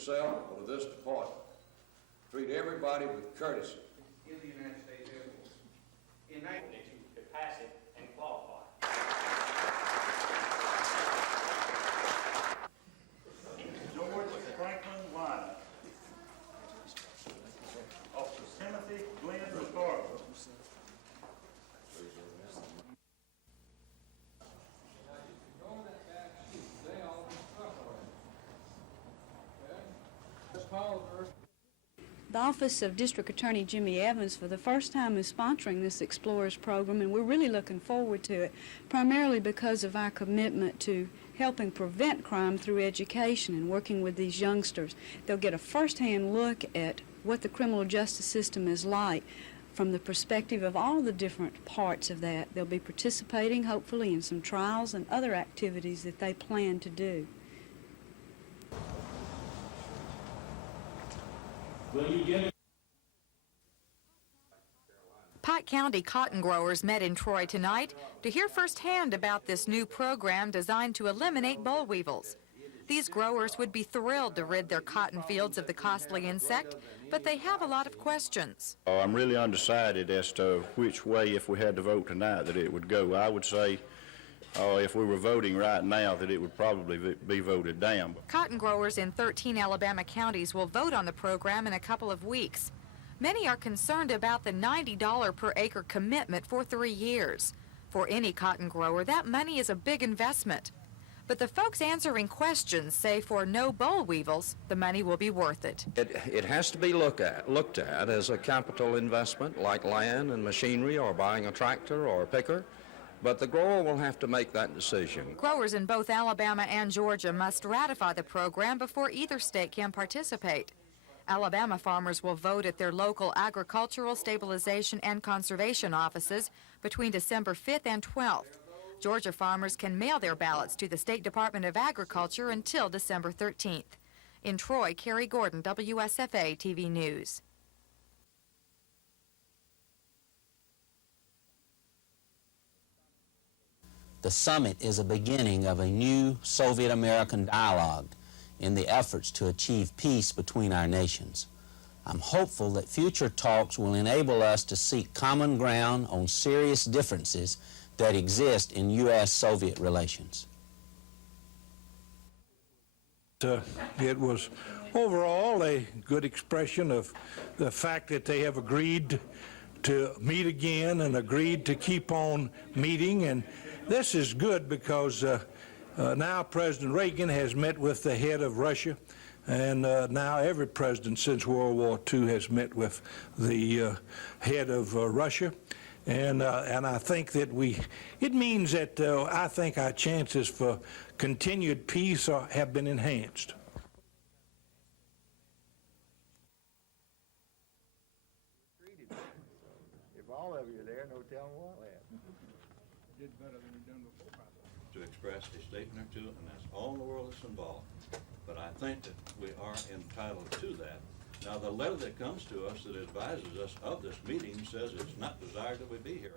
yourself or to this department. Treat everybody with courtesy. In the United States Air Force. In that you could pass it and qualify. George Franklin Wyman. Officer Timothy Glenn Ricardo. The Office of District Attorney Jimmy Evans for the first time is sponsoring this Explorers program, and we're really looking forward to it, primarily because of our commitment to helping prevent crime through education and working with these youngsters. They'll get a first-hand look at what the criminal justice system is like from the perspective of all the different parts of that. They'll be participating, hopefully, in some trials and other activities that they plan to do. Pike County cotton growers met in Troy tonight to hear firsthand about this new program designed to eliminate boll weevils. These growers would be thrilled to rid their cotton fields of the costly insect, but they have a lot of questions. I'm really undecided as to which way, if we had to vote tonight, that it would go. I would say if we were voting right now, that it would probably be voted down. Cotton growers in 13 Alabama counties will vote on the program in a couple of weeks. Many are concerned about the $90 per acre commitment for 3 years. For any cotton grower, that money is a big investment. But the folks answering questions say for no boll weevils, the money will be worth it. It has to be looked at as a capital investment, like land and machinery or buying a tractor or a picker. But the grower will have to make that decision. Growers in both Alabama and Georgia must ratify the program before either state can participate. Alabama farmers will vote at their local agricultural stabilization and conservation offices between December 5th and 12th. Georgia farmers can mail their ballots to the State Department of Agriculture until December 13th. In Troy, Carrie Gordon, WSFA TV News. The summit is a beginning of a new Soviet-American dialogue in the efforts to achieve peace between our nations. I'm hopeful that future talks will enable us to seek common ground on serious differences that exist in U.S.-Soviet relations. It was overall a good expression of the fact that they have agreed to meet again and agreed to keep on meeting, and this is good because now President Reagan has met with the head of Russia, and now every president since World War II has met with the head of Russia. And I think that it means that I think our chances for continued peace have been enhanced. If all of you are there, no telling what will happen. Did better than we've done before. To express a statement or two, and that's all in the world that's involved. But I think that we are entitled to that. Now, the letter that comes to us that advises us of this meeting says it's not desired that we be here.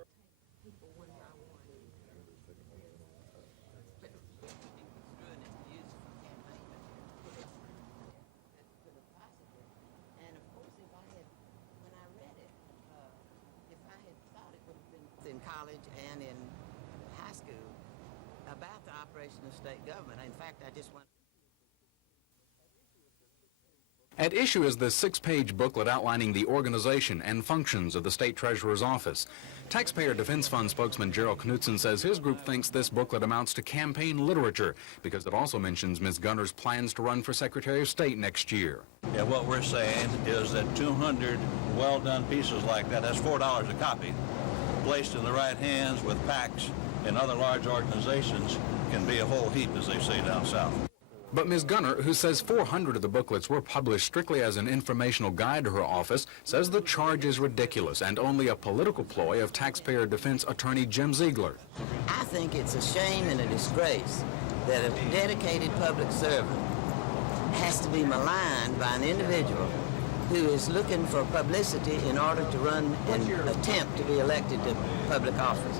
In college and in high school about the operation of state government. In fact, I just want. At issue is the 6-page booklet outlining the organization and functions of the State Treasurer's Office. Taxpayer Defense Fund spokesman Gerald Knutson says his group thinks this booklet amounts to campaign literature because it also mentions Ms. Gunter's plans to run for Secretary of State next year. Yeah, what we're saying is that 200 well-done pieces like that, that's $4 a copy, placed in the right hands with PACs and other large organizations can be a whole heap, as they say down south. But Ms. Gunter, who says 400 of the booklets were published strictly as an informational guide to her office, says the charge is ridiculous and only a political ploy of taxpayer defense attorney Jim Ziegler. I think it's a shame and a disgrace that a dedicated public servant has to be maligned by an individual who is looking for publicity in order to run and attempt to be elected to public office.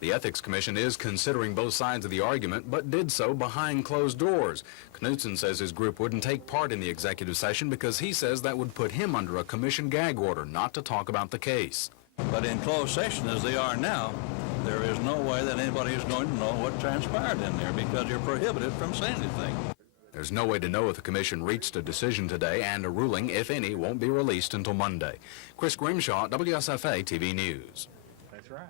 The Ethics Commission is considering both sides of the argument, but did so behind closed doors. Knutson says his group wouldn't take part in the executive session because he says that would put him under a commission gag order not to talk about the case. But in closed session as they are now, there is no way that anybody is going to know what transpired in there because you're prohibited from saying anything. There's no way to know if the commission reached a decision today, and a ruling, if any, won't be released until Monday. Chris Grimshaw, WSFA TV News. That's right.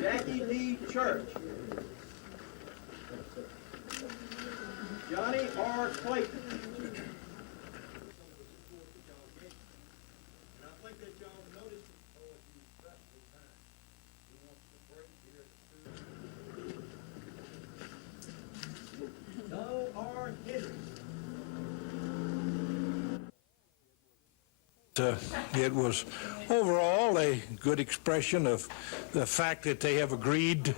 Jackie Lee Church. Johnny R. Clayton. Donald R. Henry. It was overall a good expression of the fact that they have agreed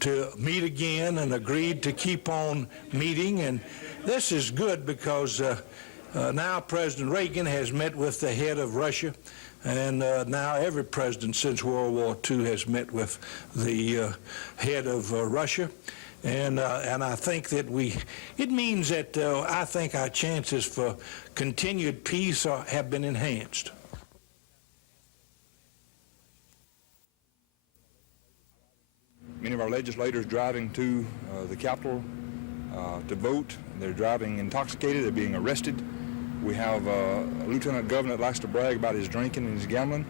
to meet again and agreed to keep on meeting. And this is good because now President Reagan has met with the head of Russia, and now every president since World War II has met with the head of Russia. And I think that it means that I think our chances for continued peace have been enhanced. Many of our legislators driving to the Capitol to vote. They're driving intoxicated. They're being arrested. We have a lieutenant governor that likes to brag about his drinking and his gambling.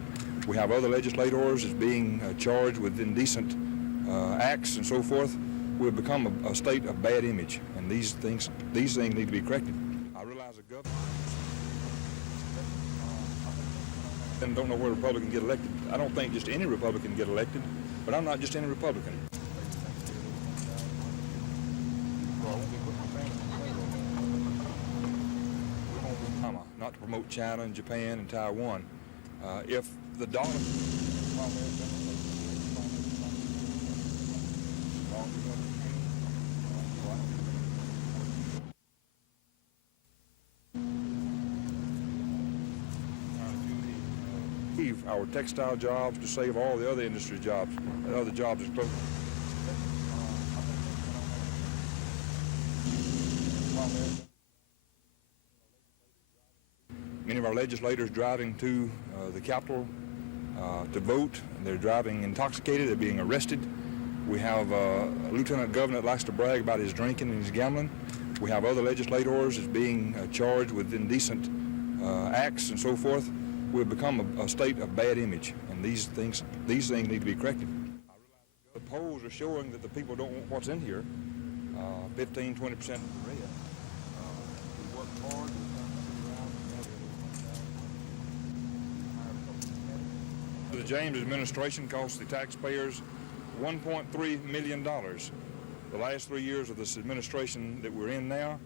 We have other legislators that's being charged with indecent acts and so forth. We've become a state of bad image, and these things need to be corrected. I realize the government and don't know where a Republican get elected. I don't think just any Republican get elected, but I'm not just any Republican. Not to promote China and Japan and Taiwan. If the dollar... our textile jobs to save all the other industry jobs. The other jobs is closed. Many of our legislators driving to the Capitol to vote. They're driving intoxicated. They're being arrested. We have a lieutenant governor that likes to brag about his drinking and his gambling. We have other legislators that's being charged with indecent acts and so forth. We've become a state of bad image, and these things need to be corrected. The polls are showing that the people don't want what's in here. 15, 20% red. We work hard. The James administration cost the taxpayers $1.3 million. The last 3 years of this administration that we're in now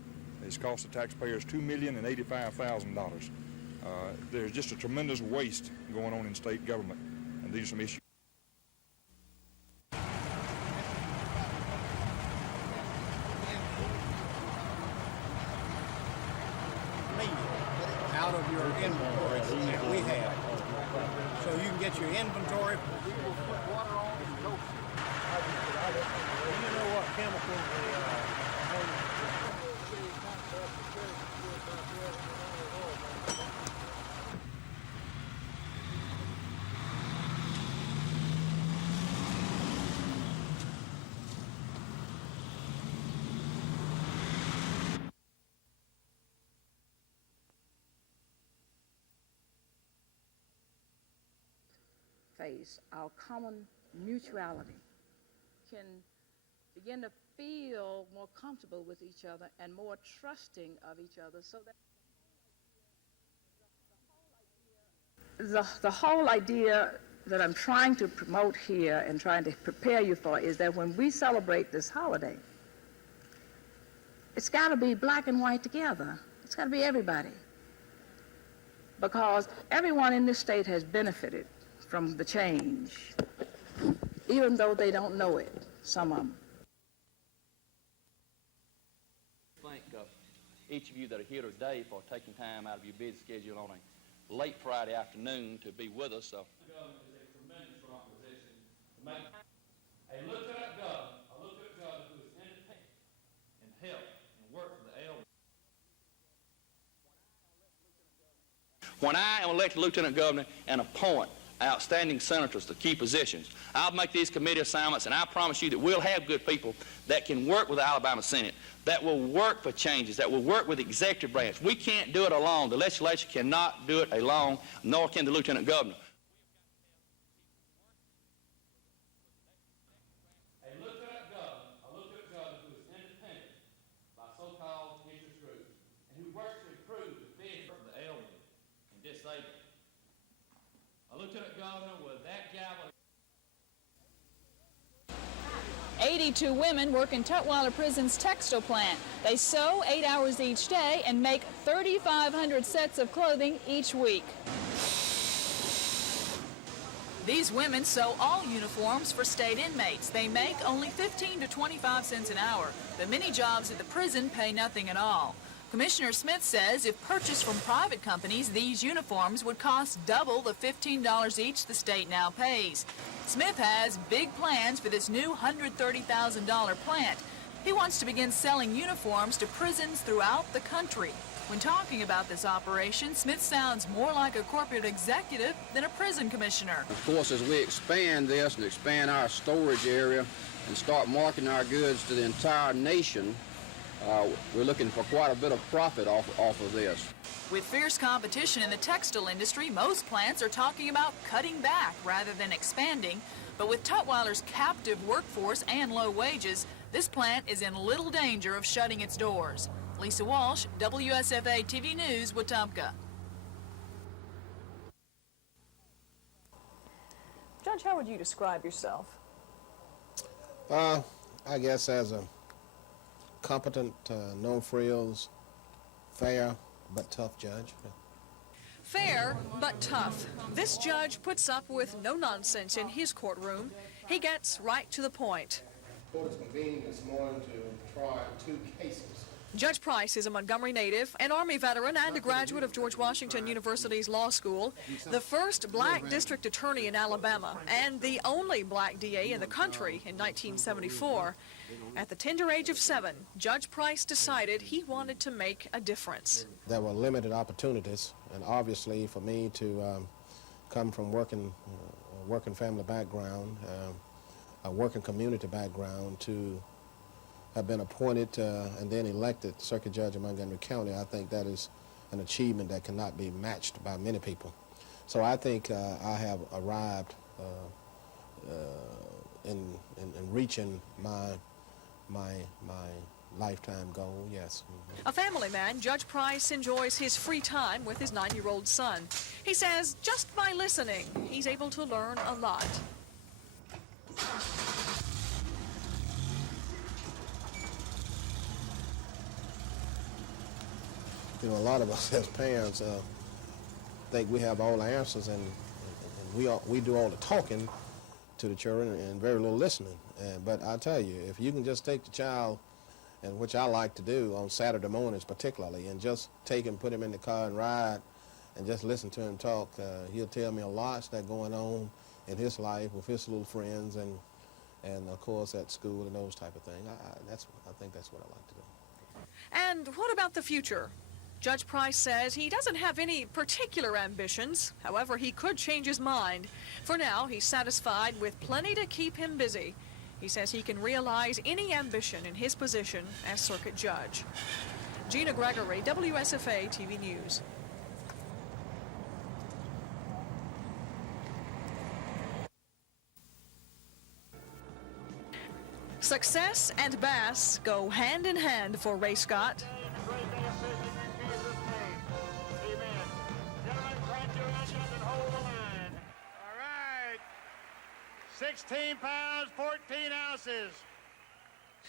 has cost the taxpayers $2,085,000. There's just a tremendous waste going on in state government, and these are some issues. Out of your inventory that we have, so you can get your inventory. You know what chemicals face, our common mutuality, can begin to feel more comfortable with each other and more trusting of each other, so that the whole idea that I'm trying to promote here and trying to prepare you for is that when we celebrate this holiday, it's got to be black and white together. It's got to be everybody, because everyone in this state has benefited from the change, even though they don't know it. some of them. Thank each of you that are here today for taking time out of your busy schedule on a late Friday afternoon to be with us. The government is a tremendous proposition to make a lieutenant governor who is independent and help and work for the elderly. When I am elected lieutenant governor and appoint outstanding senators to key positions, I'll make these committee assignments, and I promise you that we'll have good people that can work with the Alabama Senate, that will work for changes, that will work with the executive branch. We can't do it alone. The legislature cannot do it alone, nor can the lieutenant governor. A lieutenant governor who is independent by so-called interest groups and who works to improve the fare of the elderly and disabled. A lieutenant governor with that gavel. 82 women work in Tutwiler Prison's textile plant. They sew 8 hours each day and make 3,500 sets of clothing each week. These women sew all uniforms for state inmates. They make only 15 to 25 cents an hour, but many jobs at the prison pay nothing at all. Commissioner Smith says if purchased from private companies, these uniforms would cost double the $15 each the state now pays. Smith has big plans for this new $130,000 plant. He wants to begin selling uniforms to prisons throughout the country. When talking about this operation, Smith sounds more like a corporate executive than a prison commissioner. Of course, as we expand this and expand our storage area and start marketing our goods to the entire nation, we're looking for quite a bit of profit off of this. With fierce competition in the textile industry, most plants are talking about cutting back rather than expanding. But with Tutwiler's captive workforce and low wages, this plant is in little danger of shutting its doors. Lisa Walsh, WSFA TV News, Wetumpka. Judge, how would you describe yourself? I guess as a competent, no frills, fair but tough judge. Fair but tough. This judge puts up with no nonsense in his courtroom. He gets right to the point. The court is convened this morning to try 2 cases. Judge Price is a Montgomery native, an Army veteran, and a graduate of George Washington University's law school, the first black district attorney in Alabama, and the only black DA in the country in 1974. At the tender age of 7, Judge Price decided he wanted to make a difference. There were limited opportunities, and obviously for me to come from working family background, a working community background, to have been appointed and then elected circuit judge of Montgomery County, I think that is an achievement that cannot be matched by many people. So I think I have arrived in reaching my lifetime goal, yes. A family man, Judge Price enjoys his free time with his 9-year-old son. He says just by listening, he's able to learn a lot. You know, a lot of us as parents think we have all the answers, and we do all the talking to the children and very little listening. But I tell you, if you can just take the child, and which I like to do on Saturday mornings particularly, and just take him, put him in the car and ride, and just listen to him talk, he'll tell me a lot that's going on in his life with his little friends, and of course at school and those type of things. I think that's what I like to do. And what about the future? Judge Price says he doesn't have any particular ambitions. However, he could change his mind. For now, he's satisfied with plenty to keep him busy. He says he can realize any ambition in his position as circuit judge. Gina Gregory, WSFA TV News. Success and bass go hand in hand for Ray Scott. 16 pounds, 14 ounces.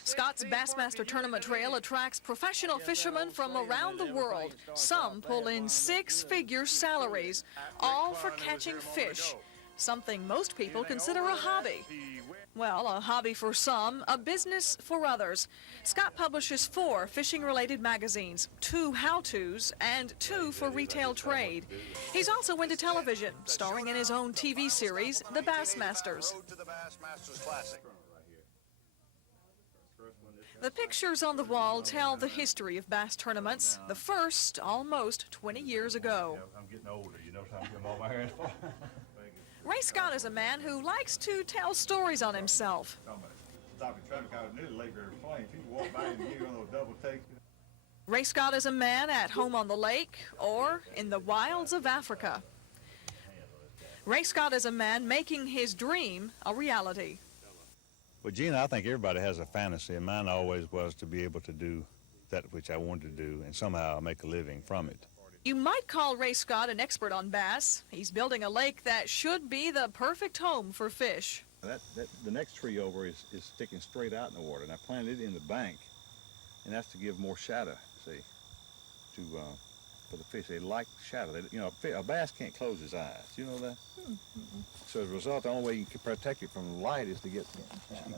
Scott's Bassmaster Tournament Trail attracts professional fishermen from around the world. Some pull in 6-figure salaries, all for catching fish, something most people consider a hobby. Well, a hobby for some, a business for others. Scott publishes 4 fishing-related magazines, 2 how-tos, and 2 for retail trade. He's also into television, starring in his own TV series, The Bassmasters. The pictures on the wall tell the history of bass tournaments, the first almost 20 years ago. I'm getting older, you know, so I'm getting all my hair. Ray Scott is a man who likes to tell stories on himself. Stopping traffic, I was nearly late for a plane. People walk by and you on those double takes. Ray Scott is a man at home on the lake or in the wilds of Africa. Ray Scott is a man making his dream a reality. Well, Gina, I think everybody has a fantasy, and mine always was to be able to do that which I wanted to do and somehow make a living from it. You might call Ray Scott an expert on bass. He's building a lake that should be the perfect home for fish. The next tree over is sticking straight out in the water, and I planted it in the bank, and that's to give more shadow, see, for the fish. They like shadow. A bass can't close his eyes. You know that? So as a result, the only way you can protect it from the light is to get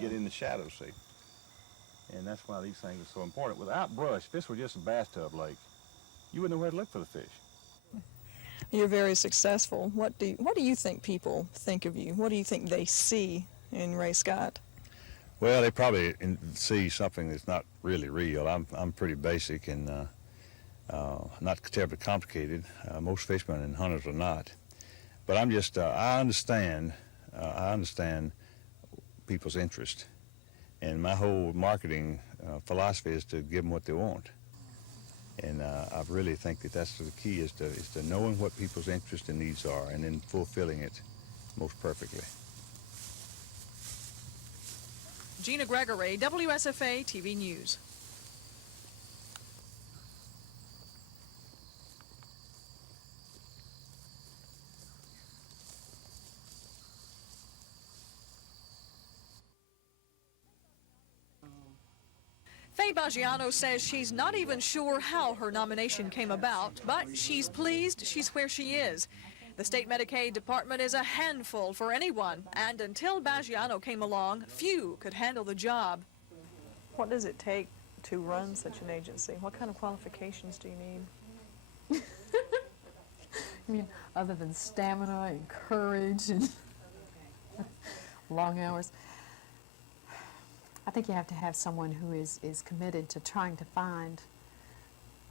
in the shadow, see. And that's why these things are so important. Without brush, if this were just a bathtub lake, you wouldn't know where to look for the fish. You're very successful. What do you think people think of you? What do you think they see in Ray Scott? Well, they probably see something that's not really real. I'm pretty basic and not terribly complicated. Most fishermen and hunters are not. But I'm just, I understand people's interest. And my whole marketing philosophy is to give them what they want. And I really think that that's the key, is to knowing what people's interests and needs are and then fulfilling it most perfectly. Gina Gregory, WSFA TV News. Faye Baggiano says she's not even sure how her nomination came about, but she's pleased she's where she is. The state Medicaid department is a handful for anyone, and until Baggiano came along, few could handle the job. What does it take to run such an agency? What kind of qualifications do you need? I mean, other than stamina and courage and long hours. I think you have to have someone who is committed to trying to find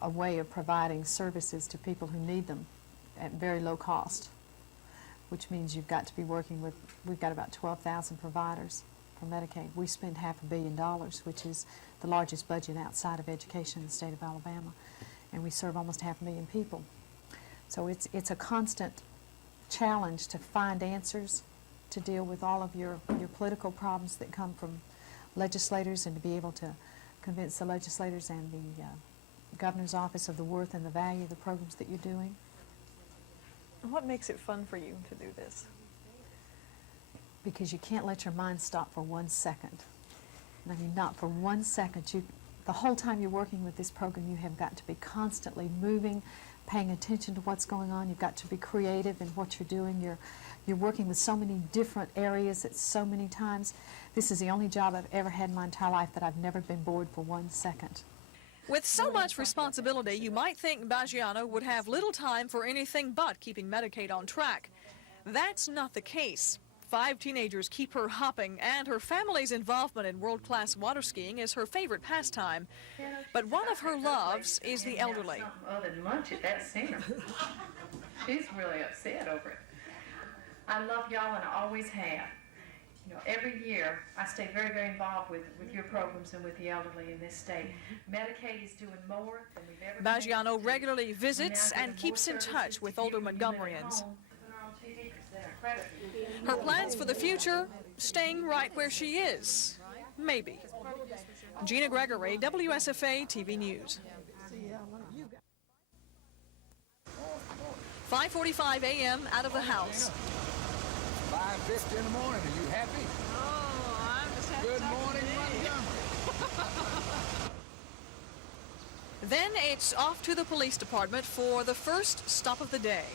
a way of providing services to people who need them at very low cost, which means you've got to be working with, we've got about 12,000 providers for Medicaid. We spend $500 million, which is the largest budget outside of education in the state of Alabama, and we serve almost 500,000 people. So it's a constant challenge to find answers, to deal with all of your political problems that come from legislators, and to be able to convince the legislators and the governor's office of the worth and the value of the programs that you're doing. What makes it fun for you to do this? Because you can't let your mind stop for 1 second. I mean, not for 1 second. The whole time you're working with this program, you have got to be constantly moving, paying attention to what's going on. You've got to be creative in what you're doing. You're working with so many different areas at so many times. This is the only job I've ever had in my entire life that I've never been bored for 1 second. With so much responsibility, you might think Baggiano would have little time for anything but keeping Medicaid on track. That's not the case. 5 teenagers keep her hopping, and her family's involvement in world-class water skiing is her favorite pastime. But one of her loves is the elderly. Other than lunch at that center. She's really upset over it. I love y'all, and I always have. You know, every year I stay very, very involved with your programs and with the elderly in this state. Medicaid is doing more than we've ever done. Baggiano regularly visits and keeps in touch with older Montgomeryans. Her plans for the future, staying right where she is. Maybe. Gina Gregory, WSFA TV News. 5:45 a.m. out of the house. 5:50 in the morning. Are you happy? Oh, I'm just happy. Good morning, Then it's off to the police department for the first stop of the day.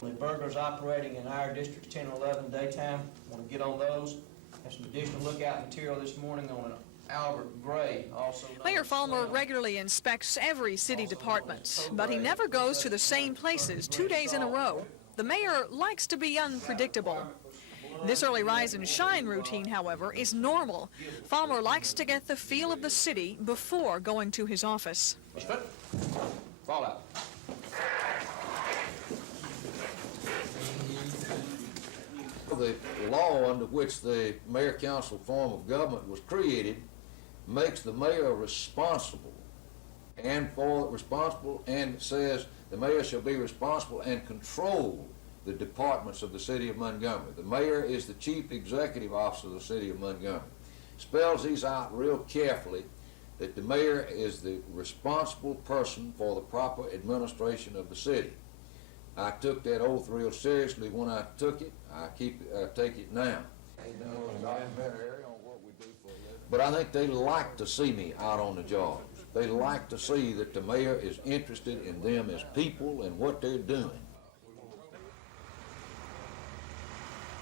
The burglars operating in our districts 10 and 11 daytime, want to get on those. Have some additional lookout material this morning on an Albert Gray, also known Mayor as Fulmer Slim. regularly inspects every city department, but he never goes to the same places 2 days in a row. The mayor likes to be unpredictable. This early rise and shine routine, however, is normal. Fulmer likes to get the feel of the city before going to his office. Fall out. The law under which the mayor-council form of government was created makes the mayor responsible, and says the mayor shall be responsible and control the departments of the city of Montgomery. The mayor is the chief executive officer of the city of Montgomery. Spells these out real carefully, that the mayor is the responsible person for the proper administration of the city. I took that oath real seriously when I took it. I take it now. But I think they like to see me out on the job. They like to see that the mayor is interested in them as people and what they're doing.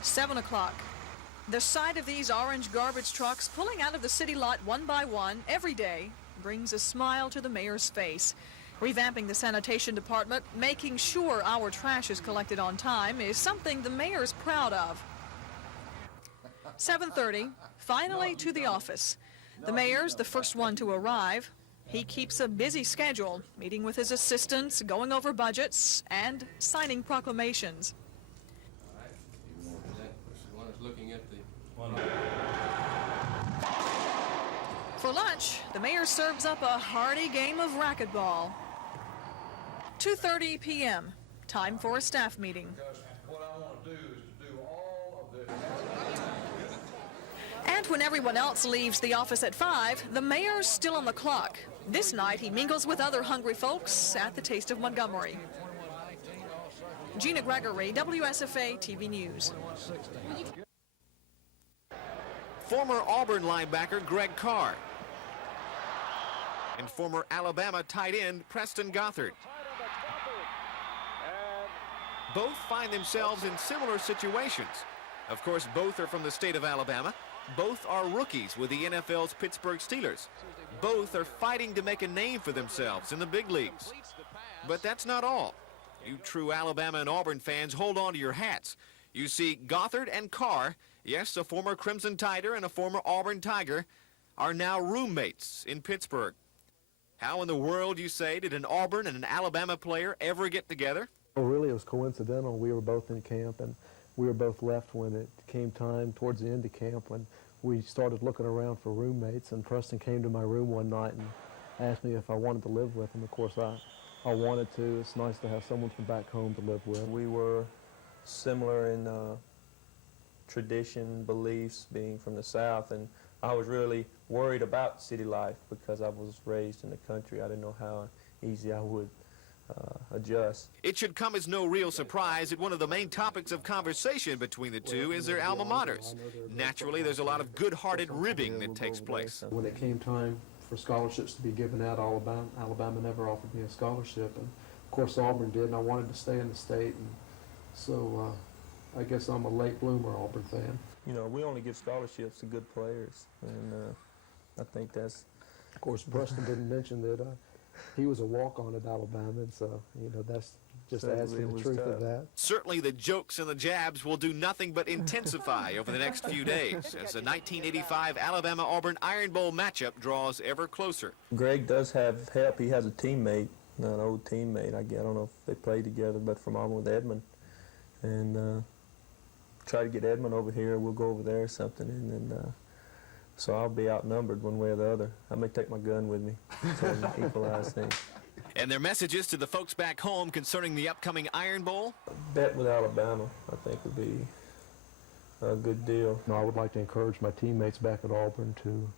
7 o'clock. The sight of these orange garbage trucks pulling out of the city lot one by one every day brings a smile to the mayor's face. Revamping the sanitation department, making sure our trash is collected on time is something the mayor's proud of. 7:30, finally to the office. The mayor's the first one to arrive. He keeps a busy schedule, meeting with his assistants, going over budgets, and signing proclamations. For lunch, the mayor serves up a hearty game of racquetball. 2:30 p.m., time for a staff meeting. And when everyone else leaves the office at 5, the mayor's still on the clock. This night, he mingles with other hungry folks at the Taste of Montgomery. Gina Gregory, WSFA TV News. Former Auburn linebacker Greg Carr and former Alabama tight end Preston Gothard. Both find themselves in similar situations. Of course, both are from the state of Alabama. Both are rookies with the NFL's Pittsburgh Steelers. Both are fighting to make a name for themselves in the big leagues. But that's not all. You true Alabama and Auburn fans, hold on to your hats. You see, Gothard and Carr, yes, a former Crimson Tiger and a former Auburn Tiger, are now roommates in Pittsburgh. How in the world, you say, did an Auburn and an Alabama player ever get together? Well, really, it was coincidental. We were both in camp, and we were both left when it came time towards the end of camp when we started looking around for roommates, and Preston came to my room one night and asked me if I wanted to live with him. Of course, I wanted to. It's nice to have someone from back home to live with. We were similar in tradition, beliefs, being from the South, and I was really worried about city life because I was raised in the country. I didn't know how easy I would adjust. It should come as no real surprise that one of the main topics of conversation between the two is their alma maters. Naturally, there's a lot of good-hearted ribbing that takes place. When it came time for scholarships to be given out, Alabama never offered me a scholarship, and of course Auburn did, and I wanted to stay in the state, and so I guess I'm a late bloomer Auburn fan. You know, we only give scholarships to good players, and I think that's... Of course, Preston didn't mention that he was a walk-on at Alabama, and so, you know, that's just adds to the truth of that. Certainly the jokes and the jabs will do nothing but intensify over the next few days as the 1985 Alabama-Auburn Iron Bowl matchup draws ever closer. Greg does have help. He has a teammate, an old teammate. I don't know if they played together, but from Auburn with Edmund. And try to get Edmund over here. We'll go over there or something, and then so I'll be outnumbered one way or the other. I may take my gun with me to equalize things. And their messages to the folks back home concerning the upcoming Iron Bowl? Bet with Alabama, I think, would be a good deal. I would like to encourage my teammates back at Auburn to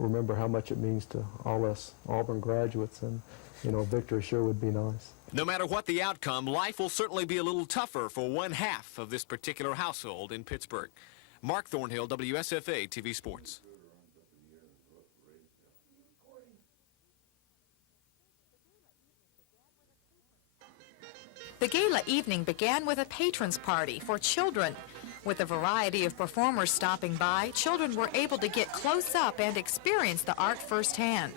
remember how much it means to all us Auburn graduates, and, you know, victory sure would be nice. No matter what the outcome, life will certainly be a little tougher for one half of this particular household in Pittsburgh. Mark Thornhill, WSFA TV Sports. The gala evening began with a patrons party for children. With a variety of performers stopping by, children were able to get close up and experience the art firsthand.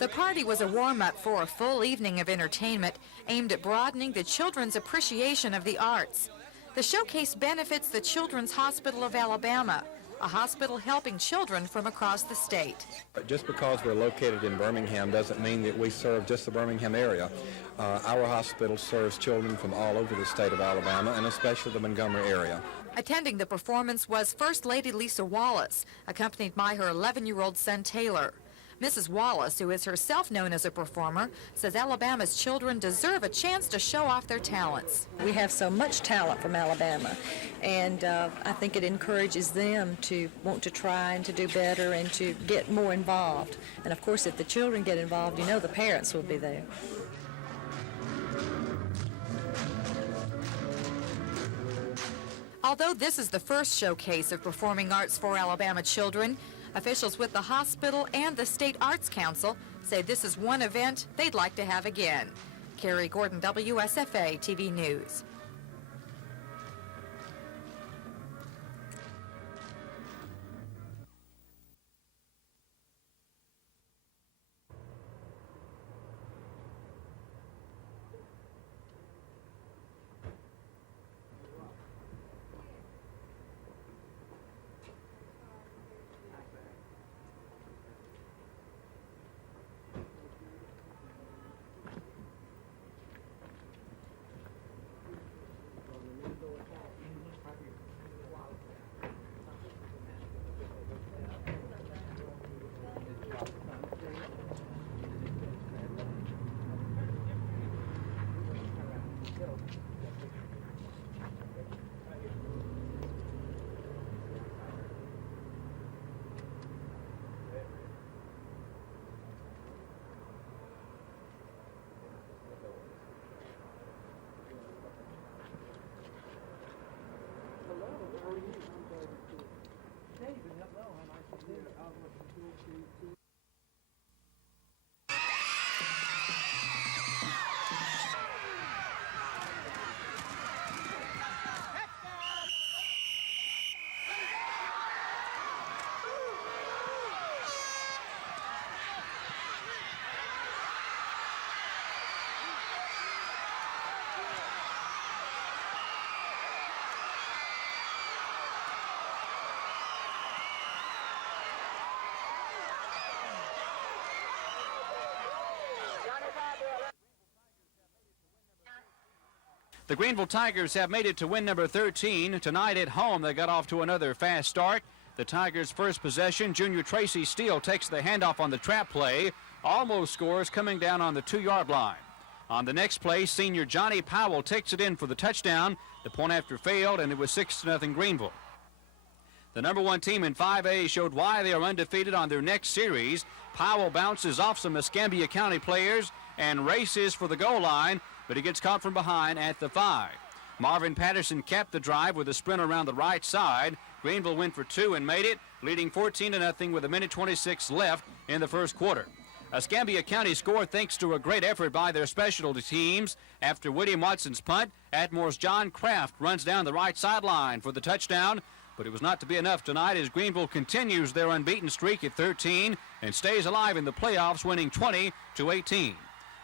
The party was a warm-up for a full evening of entertainment aimed at broadening the children's appreciation of the arts. The showcase benefits the Children's Hospital of Alabama, a hospital helping children from across the state. Just because we're located in Birmingham doesn't mean that we serve just the Birmingham area. Our hospital serves children from all over the state of Alabama, and especially the Montgomery area. Attending the performance was First Lady Lisa Wallace, accompanied by her 11-year-old son Taylor. Mrs. Wallace, who is herself known as a performer, says Alabama's children deserve a chance to show off their talents. We have so much talent from Alabama, and I think it encourages them to want to try and to do better and to get more involved. And of course, if the children get involved, you know the parents will be there. Although this is the first showcase of performing arts for Alabama children, officials with the hospital and the State Arts Council say this is one event they'd like to have again. Carrie Gordon, WSFA TV News. The Greenville Tigers have made it to win number 13. Tonight at home, they got off to another fast start. The Tigers' first possession, junior Tracy Steele takes the handoff on the trap play. Almost scores coming down on the 2-yard line. On the next play, senior Johnny Powell takes it in for the touchdown. The point after failed, and it was 6-0 Greenville. The number 1 team in 5A showed why they are undefeated on their next series. Powell bounces off some Escambia County players and races for the goal line, but he gets caught from behind at the 5. Marvin Patterson capped the drive with a sprint around the right side. Greenville went for 2 and made it, leading 14-0 with 1:26 left in the first quarter. Escambia County scored thanks to a great effort by their specialty teams. After William Watson's punt, Atmore's John Kraft runs down the right sideline for the touchdown, but it was not to be enough tonight as Greenville continues their unbeaten streak at 13 and stays alive in the playoffs, winning 20-18.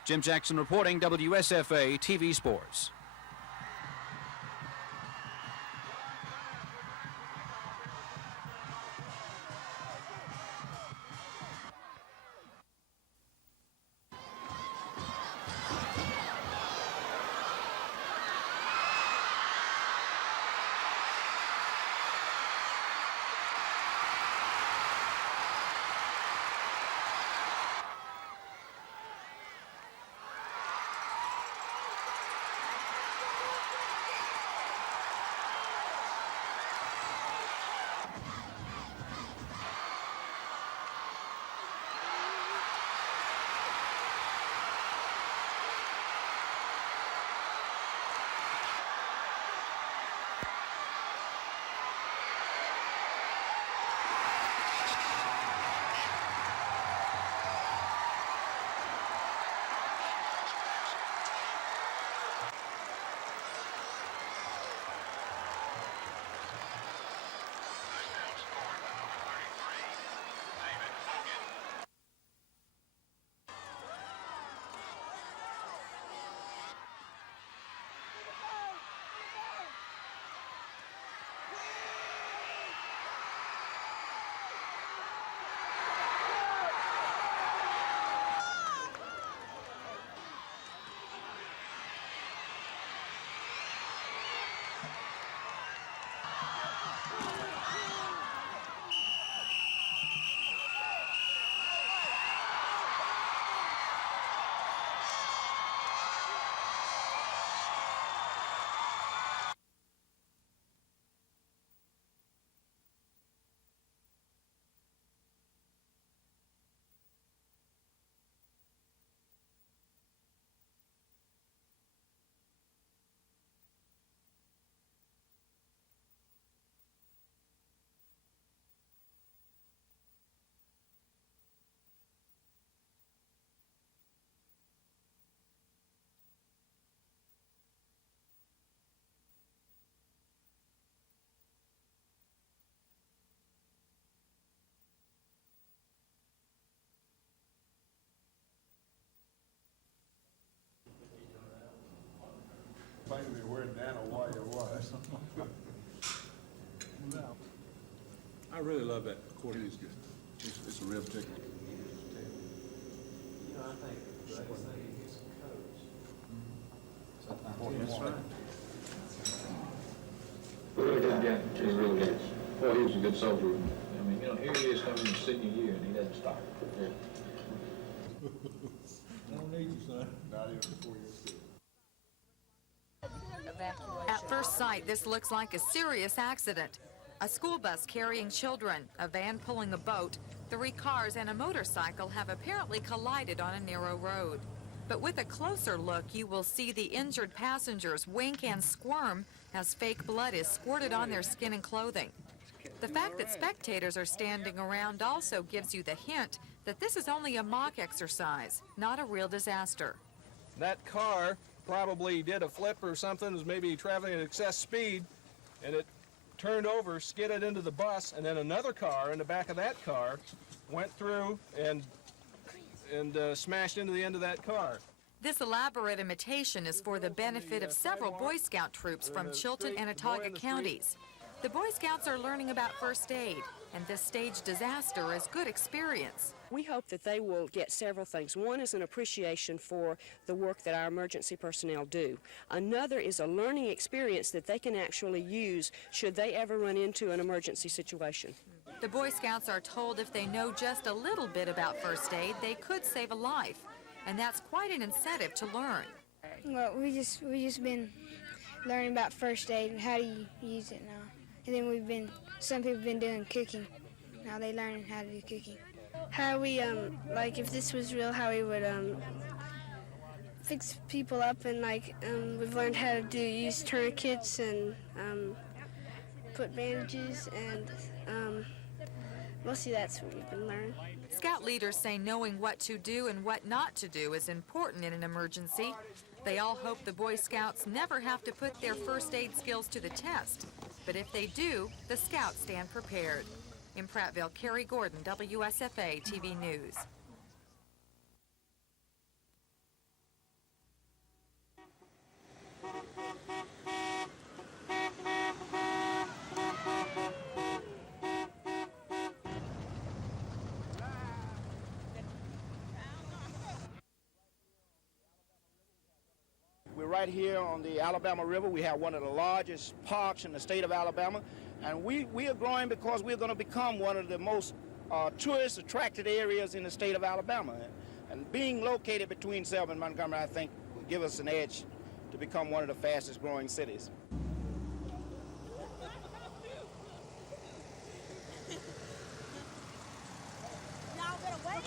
Jim Jackson reporting, WSFA TV Sports. I really love that accordion. It's good. It's a real particular. You know, I think the greatest thing is codes. That's right. Really good guy. He's really good. Boy, he was a good soldier. I mean, you know, here he is coming in his senior year, and he doesn't stop. Yeah. I don't need you, son. Not even 4 years old. At first sight, this looks like a serious accident. A school bus carrying children, a van pulling a boat, 3 cars and a motorcycle have apparently collided on a narrow road. But with a closer look, you will see the injured passengers wink and squirm as fake blood is squirted on their skin and clothing. The fact that spectators are standing around also gives you the hint that this is only a mock exercise, not a real disaster. That car probably did a flip or something, was maybe traveling at excess speed, and it turned over, skidded into the bus, and then another car in the back of that car went through and smashed into the end of that car. This elaborate imitation is for the benefit of several Boy Scout troops from Chilton and Autauga counties. The Boy Scouts are learning about first aid, and this staged disaster is good experience. We hope that they will get several things. One is an appreciation for the work that our emergency personnel do. Another is a learning experience that they can actually use should they ever run into an emergency situation. The Boy Scouts are told if they know just a little bit about first aid, they could save a life, and that's quite an incentive to learn. Well, we just been learning about first aid and how to use it now. And then some people have been doing cooking. Now they're learning how to do cooking. How we, like if this was real, how we would fix people up, and we've learned how to use tourniquets and put bandages, and mostly that's what we've been learning. Scout leaders say knowing what to do and what not to do is important in an emergency. They all hope the Boy Scouts never have to put their first aid skills to the test. But if they do, the Scouts stand prepared. In Prattville, Carrie Gordon, WSFA TV News. We're right here on the Alabama River. We have one of the largest parks in the state of Alabama. And we are growing because we're going to become one of the most tourist-attracted areas in the state of Alabama. And being located between Selma and Montgomery, I think, will give us an edge to become one of the fastest-growing cities. Y'all better wait.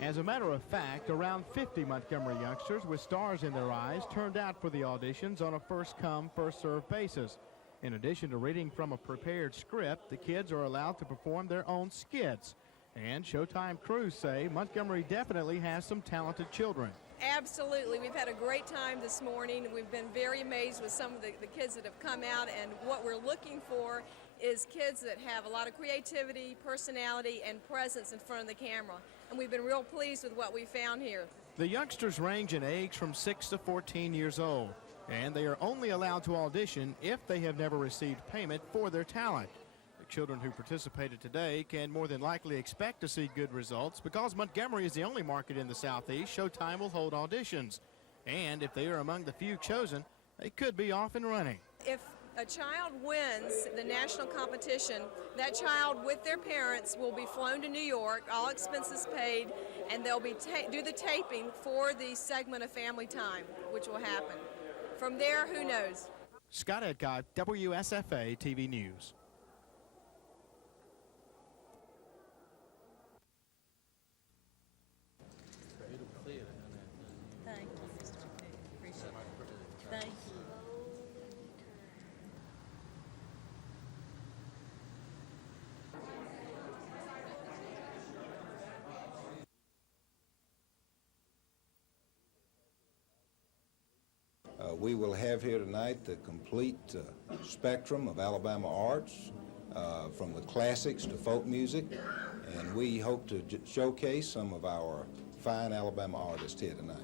As a matter of fact, around 50 Montgomery youngsters with stars in their eyes turned out for the auditions on a first-come, first-served basis. In addition to reading from a prepared script, the kids are allowed to perform their own skits. And Showtime crews say Montgomery definitely has some talented children. Absolutely. We've had a great time this morning. We've been very amazed with some of the kids that have come out, and what we're looking for is kids that have a lot of creativity, personality, and presence in front of the camera. And we've been real pleased with what we found here. The youngsters range in age from 6 to 14 years old, and they are only allowed to audition if they have never received payment for their talent. The children who participated today can more than likely expect to see good results because Montgomery is the only market in the Southeast Showtime will hold auditions. And if they are among the few chosen, they could be off and running. If a child wins the national competition, that child with their parents will be flown to New York, all expenses paid, and they'll be do the taping for the segment of Family Time, which will happen. From there, who knows? Scott Edcott, WSFA TV News. Thank you, Mr. Appreciate it. Thank you. We will have here tonight the complete spectrum of Alabama arts, from the classics to folk music, and we hope to showcase some of our fine Alabama artists here tonight.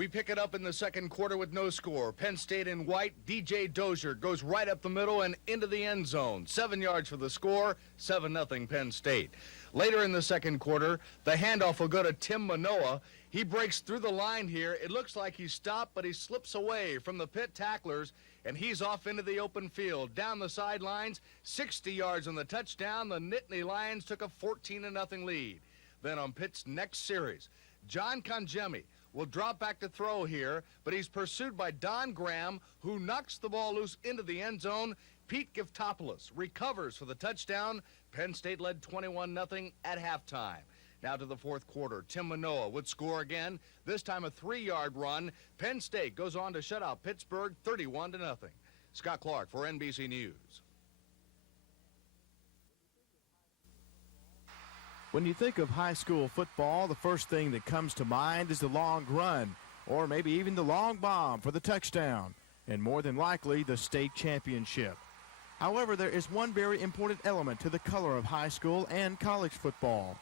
We pick it up in the second quarter with no score. Penn State in white. DJ Dozier goes right up the middle and into the end zone. 7 yards for the score, 7-0 Penn State. Later in the second quarter, the handoff will go to Tim Manoa. He breaks through the line here. It looks like he's stopped, but he slips away from the pit tacklers, and he's off into the open field. Down the sidelines, 60 yards on the touchdown. The Nittany Lions took a 14-0 lead. Then on Pitt's next series, John Congemi will drop back to throw here, but he's pursued by Don Graham, who knocks the ball loose into the end zone. Pete Giftopoulos recovers for the touchdown. Penn State led 21-0 at halftime. Now to the fourth quarter. Tim Manoa would score again, this time a 3-yard run. Penn State goes on to shut out Pittsburgh 31-0. Scott Clark for NBC News. When you think of high school football, the first thing that comes to mind is the long run, or maybe even the long bomb for the touchdown, and more than likely the state championship. However, there is one very important element to the color of high school and college football.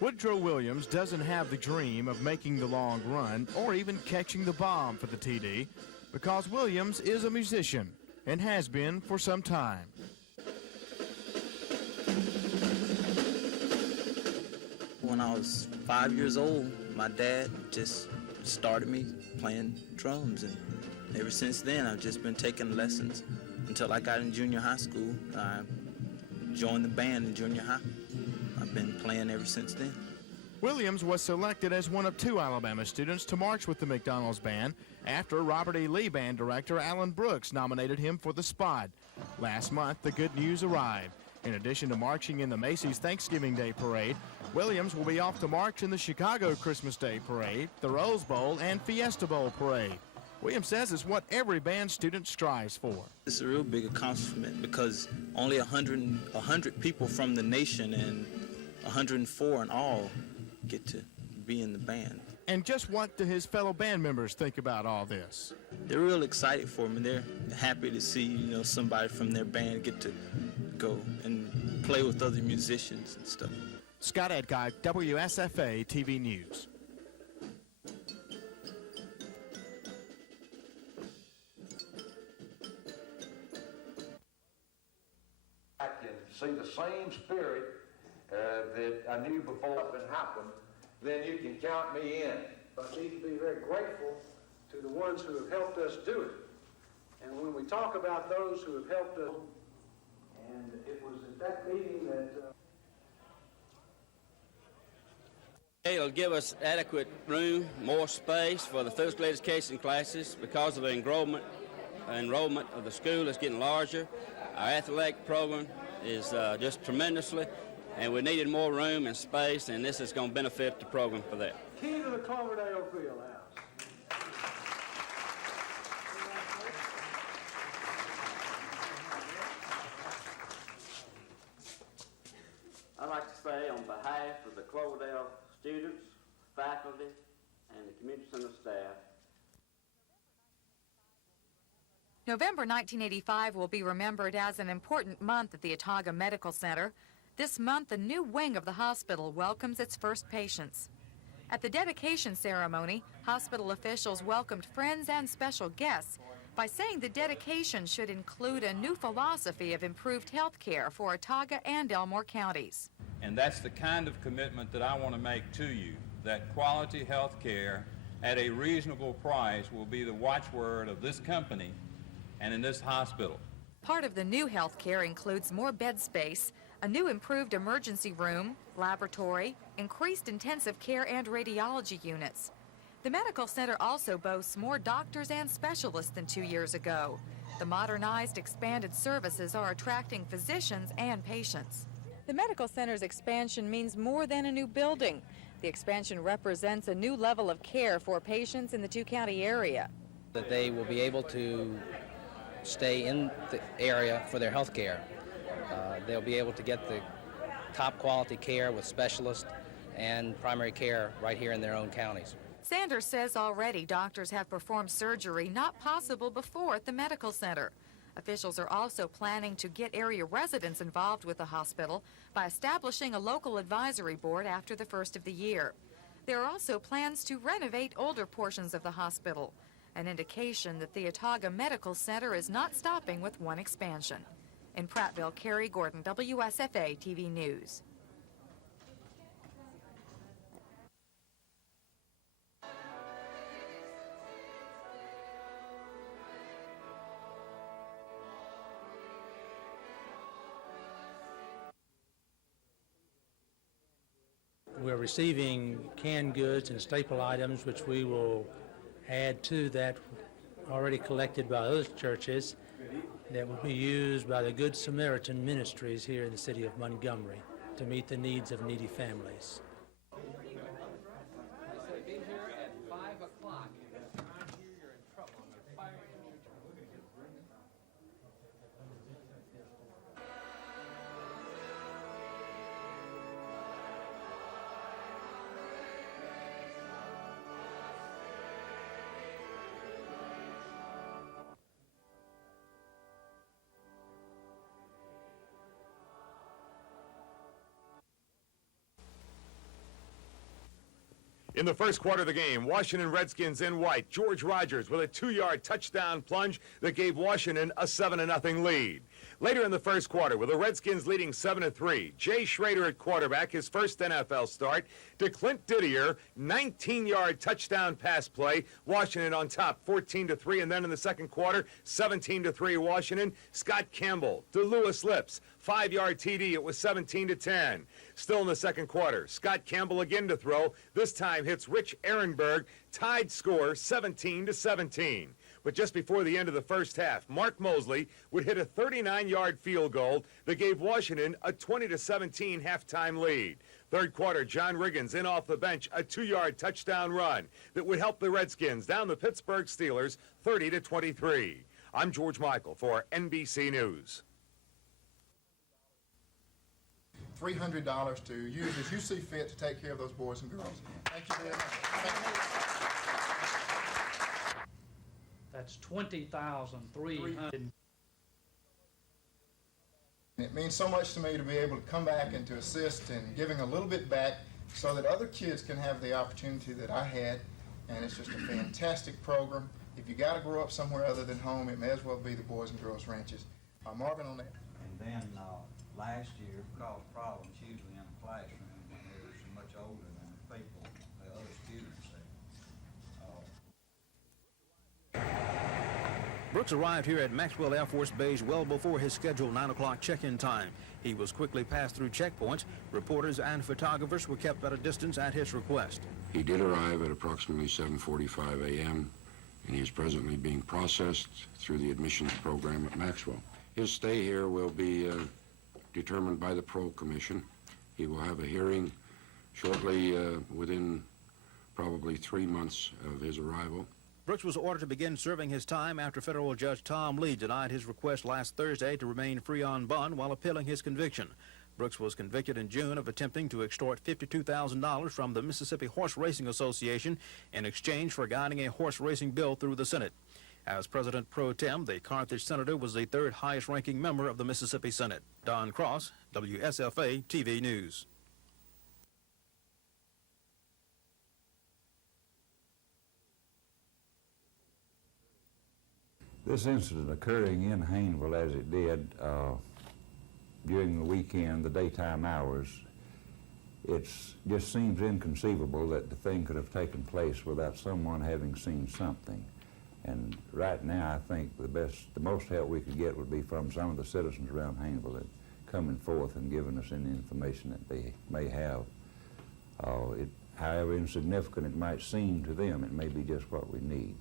Woodrow Williams doesn't have the dream of making the long run or even catching the bomb for the TD because Williams is a musician and has been for some time. When I was 5 years old, my dad just started me playing drums, and ever since then I've just been taking lessons until I got in junior high school. I joined the band in junior high. I've been playing ever since then. Williams was selected as one of 2 Alabama students to march with the McDonald's Band after Robert E. Lee Band director Alan Brooks nominated him for the spot. Last month, the good news arrived. In addition to marching in the Macy's Thanksgiving Day Parade, Williams will be off to march in the Chicago Christmas Day Parade, the Rose Bowl, and Fiesta Bowl Parade. Williams says it's what every band student strives for. It's a real big accomplishment because only 100 people from the nation and 104 in all get to be in the band. And just what do his fellow band members think about all this? They're real excited for me. They're happy to see, somebody from their band get to go and play with other musicians and stuff. Scott Edgott, WSFA TV News. I can see the same spirit that I knew before something happened, then you can count me in. I need to be very grateful to the ones who have helped us do it. And when we talk about those who have helped us, and it was at that meeting that It'll give us adequate room, more space for the physical education classes because of the enrollment of the school is getting larger. Our athletic program is just tremendously, and we needed more room and space, and this is going to benefit the program for that. key to the Cloverdale Field House. I'd like to say on behalf of the Cloverdale students, faculty, and the community center staff, November 1985 will be remembered as an important month at the Autauga Medical Center. This month, a new wing of the hospital welcomes its first patients. At the dedication ceremony, hospital officials welcomed friends and special guests by saying the dedication should include a new philosophy of improved health care for Autauga and Elmore counties. And that's the kind of commitment that I want to make to you, that quality health care at a reasonable price will be the watchword of this company and in this hospital. Part of the new health care includes more bed space, a new improved emergency room, laboratory, increased intensive care and radiology units. The medical center also boasts more doctors and specialists than 2 years ago. The modernized, expanded services are attracting physicians and patients. The medical center's expansion means more than a new building. The expansion represents a new level of care for patients in the two-county area. That they will be able to stay in the area for their health care. They'll be able to get the top quality care with specialists and primary care right here in their own counties. Sanders says already doctors have performed surgery not possible before at the medical center. Officials are also planning to get area residents involved with the hospital by establishing a local advisory board after the first of the year. There are also plans to renovate older portions of the hospital, an indication that the Autauga Medical Center is not stopping with one expansion. In Prattville, Carrie Gordon, WSFA TV News. we're receiving canned goods and staple items, which we will add to that already collected by other churches that will be used by the Good Samaritan Ministries here in the city of Montgomery to meet the needs of needy families. In the first quarter of the game, Washington Redskins in white. George Rogers with a 2-yard touchdown plunge that gave Washington a 7-0 lead. Later in the first quarter, with the Redskins leading 7-3, Jay Schrader at quarterback, his first NFL start, to Clint Didier, 19-yard touchdown pass play. Washington on top, 14-3, and then in the second quarter, 17-3 Washington. Scott Campbell to Lewis Lips, 5-yard TD. It was 17-10. Still in the second quarter, Scott Campbell again to throw. This time hits Rich Ehrenberg, tied score 17-17. But just before the end of the first half, Mark Mosley would hit a 39-yard field goal that gave Washington a 20-17 halftime lead. Third quarter, John Riggins in off the bench, a 2-yard touchdown run that would help the Redskins down the Pittsburgh Steelers 30-23. I'm George Michael for NBC News. $300 to use as you see fit to take care of those boys and girls. Thank you very much. That's $20,300. It means so much to me to be able to come back and to assist in giving a little bit back so that other kids can have the opportunity that I had, and it's just a fantastic program. If you got to grow up somewhere other than home, it may as well be the Boys and Girls Ranches. Marvin on that. And then last year caused problems usually in the classroom when they were so much older than the people, the other students. Brooks arrived here at Maxwell Air Force Base well before his scheduled 9 o'clock check-in time. He was quickly passed through checkpoints. Reporters and photographers were kept at a distance at his request. He did arrive at approximately 7:45 a.m. and he is presently being processed through the admissions program at Maxwell. His stay here will be determined by the Parole Commission. He will have a hearing shortly within probably 3 months of his arrival. Brooks was ordered to begin serving his time after federal judge Tom Lee denied his request last Thursday to remain free on bond while appealing his conviction. Brooks was convicted in June of attempting to extort $52,000 from the Mississippi Horse Racing Association in exchange for guiding a horse racing bill through the Senate. As President Pro Tem, the Carthage senator was the third highest-ranking member of the Mississippi Senate. Don Cross, WSFA TV News. This incident occurring in Hayneville as it did during the weekend, the daytime hours, it just seems inconceivable that the thing could have taken place without someone having seen something. And right now, I think the most help we could get would be from some of the citizens around Hayneville that coming forth and giving us any information that they may have. However insignificant it might seem to them, it may be just what we need.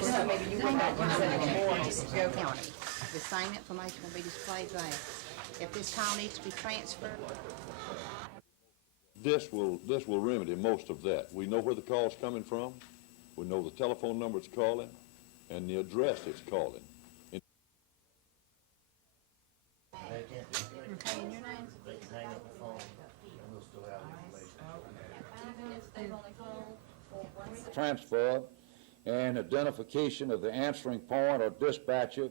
So maybe you would not use it anymore, just go county. The same information will be displayed there. If this call needs to be transferred. This will remedy most of that. We know where the call's coming from, we know the telephone number it's calling, and the address it's calling. Transfer and identification of the answering point or dispatcher,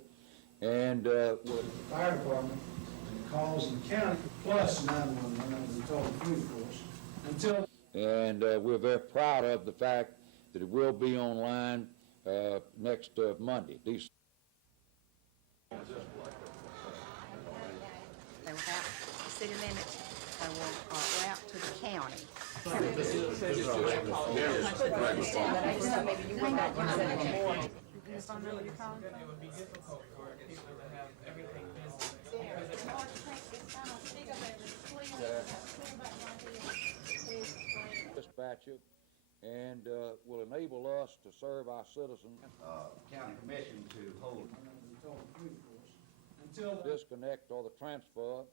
and fire department calls in the county plus 911, we told the food force until. And we're very proud of the fact that it will be online next Monday. They will out to the city limits, they will route to the county. Dispatcher, and will enable us to serve our citizens. County Commission to hold Disconnect or the transfer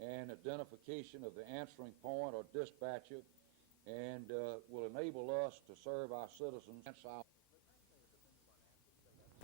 and identification of the answering point or dispatcher, and will enable us to serve our citizens.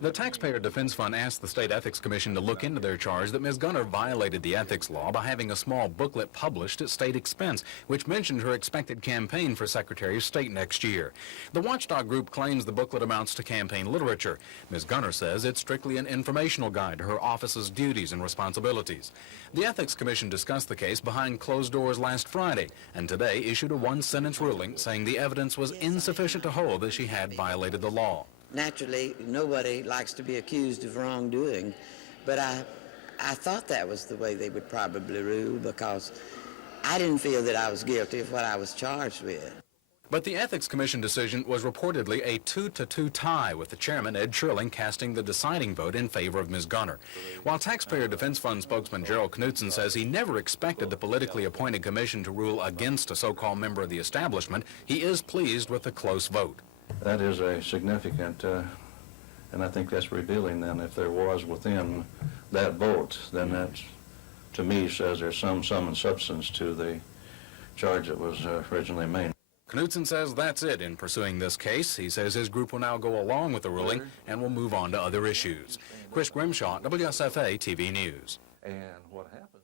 The Taxpayer Defense Fund asked the State Ethics Commission to look into their charge that Ms. Gunner violated the ethics law by having a small booklet published at state expense, which mentioned her expected campaign for Secretary of State next year. The watchdog group claims the booklet amounts to campaign literature. Ms. Gunner says it's strictly an informational guide to her office's duties and responsibilities. The Ethics Commission discussed the case behind closed doors last Friday, and today issued a one-sentence ruling saying the evidence was insufficient to hold that she had violated the law. Naturally, nobody likes to be accused of wrongdoing, but I thought that was the way they would probably rule, because I didn't feel that I was guilty of what I was charged with. But the Ethics Commission decision was reportedly a 2-2 tie, with the chairman, Ed Shirling, casting the deciding vote in favor of Ms. Gunner. While Taxpayer Defense Fund spokesman Gerald Knutson says he never expected the politically appointed commission to rule against a so-called member of the establishment, he is pleased with the close vote. That is a significant, and I think that's revealing then. If there was within that vote, then that, to me, says there's some and substance to the charge that was originally made. Knutson says that's it in pursuing this case. He says his group will now go along with the ruling and will move on to other issues. Chris Grimshaw, WSFA TV News. And what happened?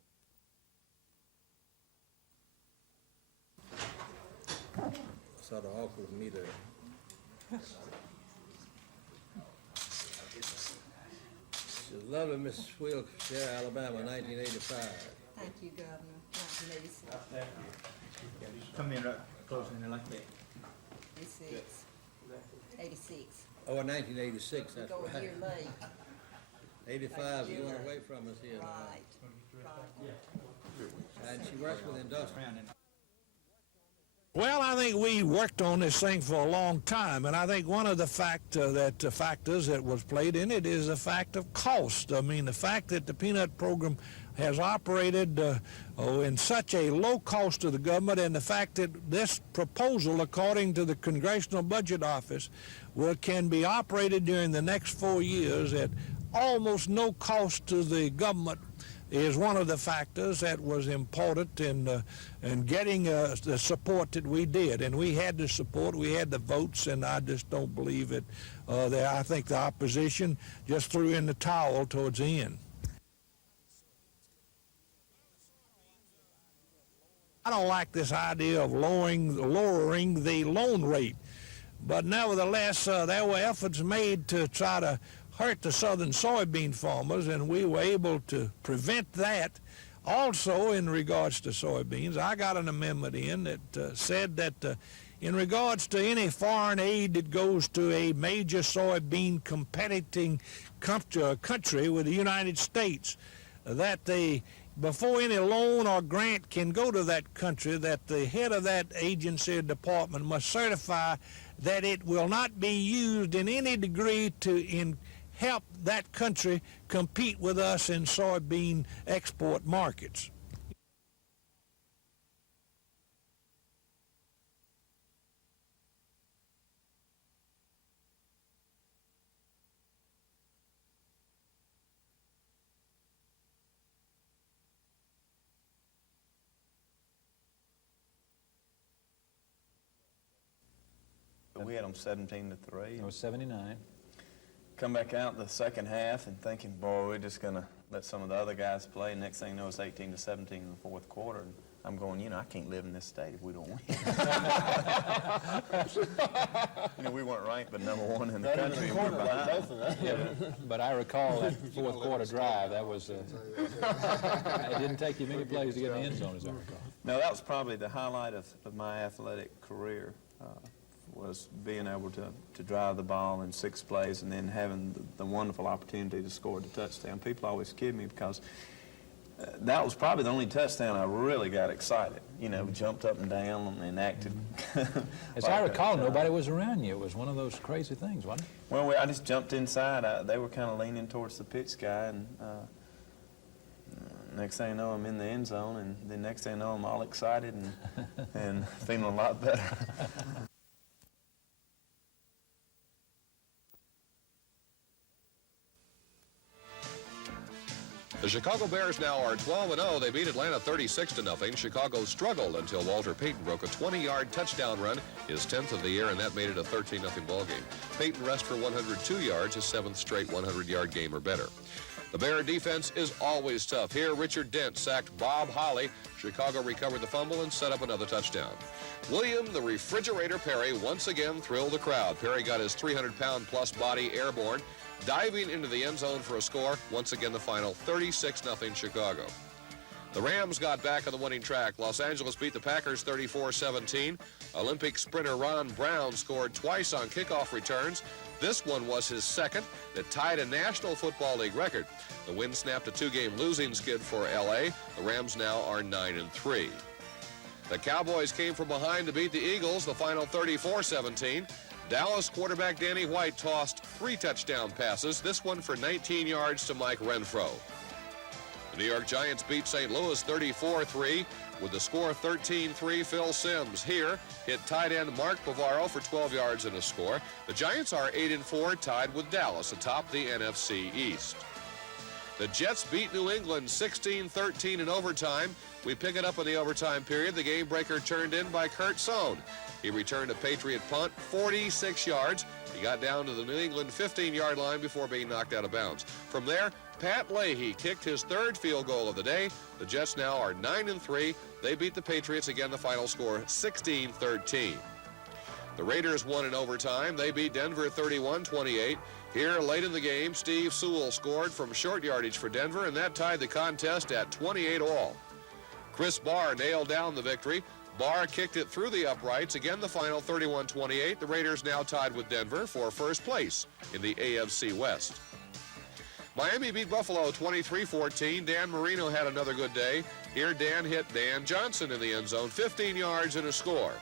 Sort of awkward for me to... She's lovely, Mrs. Wilkes, Alabama, 1985. Thank you, Governor. 1986. Come in right close in there like that. 86. Oh, 1986, that's Go a right. year late. 85 is going away from us here. Right. And she works with industrial. Well, I think we worked on this thing for a long time, and I think one of the factors that was played in it is the fact of cost. I mean, the fact that the peanut program has operated in such a low cost to the government, and the fact that this proposal, according to the Congressional Budget Office, can be operated during the next 4 years at almost no cost to the government, is one of the factors that was important in getting the support that we did. And we had the support, we had the votes, and I just don't believe it. I think the opposition just threw in the towel towards the end. I don't like this idea of lowering the loan rate. But nevertheless, there were efforts made to try to hurt the southern soybean farmers, and we were able to prevent that. Also, in regards to soybeans, I got an amendment in that said that in regards to any foreign aid that goes to a major soybean competing country with the United States, that before any loan or grant can go to that country, that the head of that agency or department must certify that it will not be used in any degree to help that country compete with us in soybean export markets. We had them 17-3. It was 79. Come back out the second half and thinking, boy, we're just going to let some of the other guys play. Next thing you know, it's 18-17 in the fourth quarter. And I'm going, I can't live in this state if we don't win. We weren't ranked, but #1 in the country. And we're behind. Yeah, but I recall that fourth quarter drive. That was, it didn't take you many plays to get in the end zone, as I recall. No, that was probably the highlight of my athletic career. Was being able to drive the ball in 6 plays and then having the wonderful opportunity to score the touchdown. People always kid me because That was probably the only touchdown I really got excited. You know, jumped up and down and acted. As I recall, nobody was around you. It was one of those crazy things, wasn't it? Well, I just jumped inside. They were kind of leaning towards the pitch guy, and next thing I know, I'm in the end zone, and the next thing I know, I'm all excited and feeling a lot better. The Chicago Bears now are 12-0. They beat Atlanta 36-0. Chicago struggled until Walter Payton broke a 20-yard touchdown run, his 10th of the year, and that made it a 13-0 ball game. Payton rushed for 102 yards, his 7th straight 100-yard game or better. The Bear defense is always tough. Here, Richard Dent sacked Bob Holly. Chicago recovered the fumble and set up another touchdown. William the Refrigerator Perry once again thrilled the crowd. Perry got his 300-pound-plus body airborne, diving into the end zone for a score. Once again, the final 36-0 Chicago. The Rams got back on the winning track. Los Angeles beat the Packers 34-17. Olympic sprinter Ron Brown scored twice on kickoff returns. This one was his second. It tied a National Football League record. The win snapped a two-game losing skid for L.A. The Rams now are 9-3. The Cowboys came from behind to beat the Eagles, the final 34-17. Dallas quarterback Danny White tossed 3 touchdown passes, this one for 19 yards to Mike Renfro. The New York Giants beat St. Louis 34-3. With the score 13-3, Phil Simms here hit tight end Mark Bavaro for 12 yards and a score. The Giants are 8-4, tied with Dallas atop the NFC East. The Jets beat New England 16-13 in overtime. We pick it up in the overtime period. The game breaker turned in by Kurt Sohn. He returned a Patriot punt, 46 yards. He got down to the New England 15-yard line before being knocked out of bounds. From there, Pat Leahy kicked his 3rd field goal of the day. The Jets now are 9-3. They beat the Patriots again, the final score 16-13. The Raiders won in overtime. They beat Denver 31-28. Here late in the game, Steve Sewell scored from short yardage for Denver, and that tied the contest at 28-all. Chris Barr nailed down the victory. Barr kicked it through the uprights. Again, the final 31-28. The Raiders now tied with Denver for first place in the AFC West. Miami beat Buffalo 23-14. Dan Marino had another good day. Here, Dan hit Dan Johnson in the end zone, 15 yards and a score.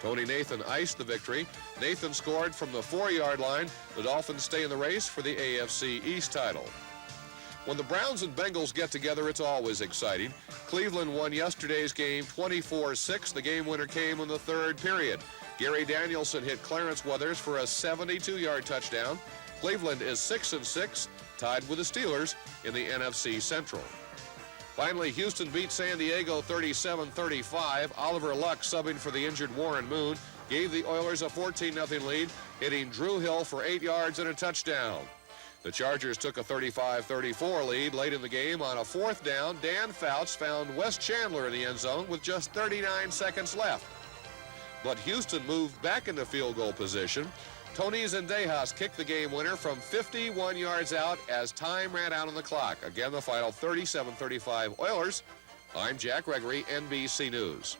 Tony Nathan iced the victory. Nathan scored from the 4-yard line. The Dolphins stay in the race for the AFC East title. When the Browns and Bengals get together, it's always exciting. Cleveland won yesterday's game 24-6. The game winner came in the 3rd period. Gary Danielson hit Clarence Weathers for a 72-yard touchdown. Cleveland is 6-6, tied with the Steelers in the NFC Central. Finally, Houston beat San Diego 37-35. Oliver Luck, subbing for the injured Warren Moon, gave the Oilers a 14-0 lead, hitting Drew Hill for 8 yards and a touchdown. The Chargers took a 35-34 lead late in the game. On a 4th down, Dan Fouts found Wes Chandler in the end zone with just 39 seconds left. But Houston moved back into field goal position. Tony Zendejas kicked the game winner from 51 yards out as time ran out on the clock. Again, the final 37-35 Oilers. I'm Jack Gregory, NBC News.